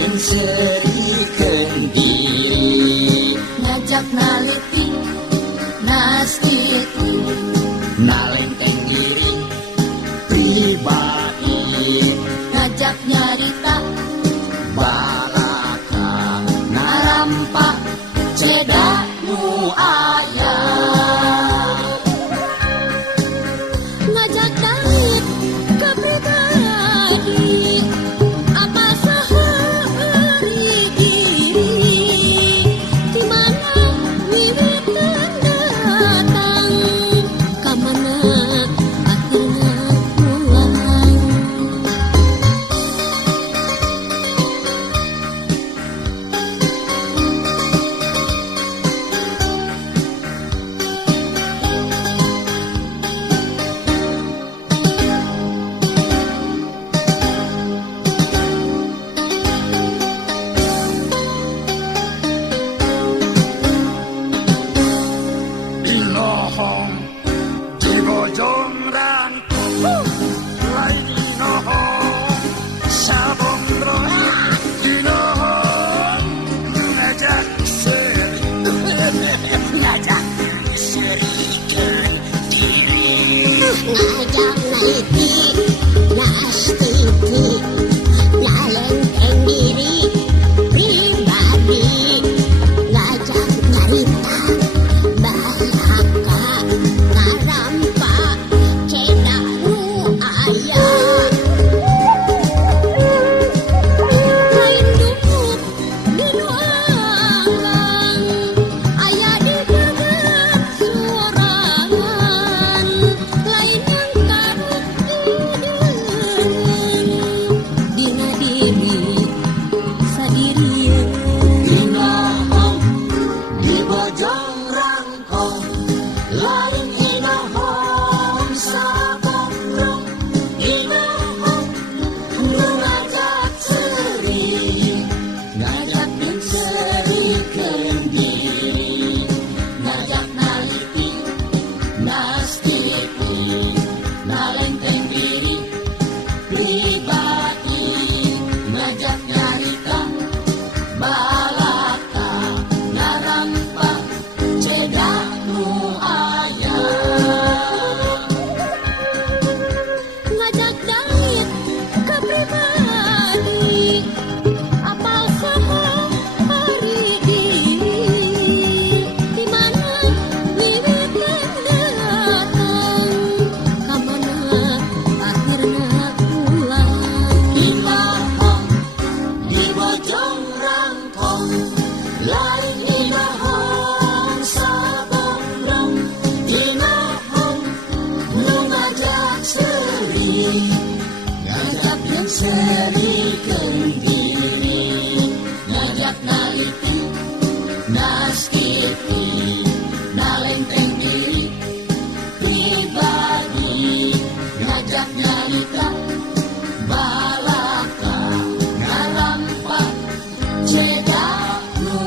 yang serikeun diri, ngajak naliti nastiti, nalengkeng diri pribadi, ngajak nyarita balaka ngarampa cedak nu aya, ngajak dait ke pribadi apa sehari diri, di mana wiwit datang, kamana akhirna pulang. inohong di bojong rantau, lain inohong sabong roh, inohong ngajak seri, ngajak serikeun diri, Ngajak naliti nastiti, nalengkeng diri pribadi, ngajak nyarita balaka ngarampa cedak nu aya, lain duduk di nu anggang, aya di gegan sorangan, lain yang karuk dideungeun, dina diri sadirian. inohong di bojong rangkong, lain inohong sabong roh, inohong nu ngajak seri, ngajak yang serikeun diri, ngajak naliti nastiti, nalengkeng diri pribadi, ngajak nyarita balaka ngarampa cedak nu aya, Ngajak dait ke pribadi apal sehari diri, di mana wiwit datang, kamana akhirna pulang. inohong di bojong rangkong, lain inohong sabong roh, inohong nu ngajak seri, ngajak yang serikeun diri, ngajak naliti nastiti, nalengkeng diri pribadi, ngajak nyarita balaka ngarampa cedak nu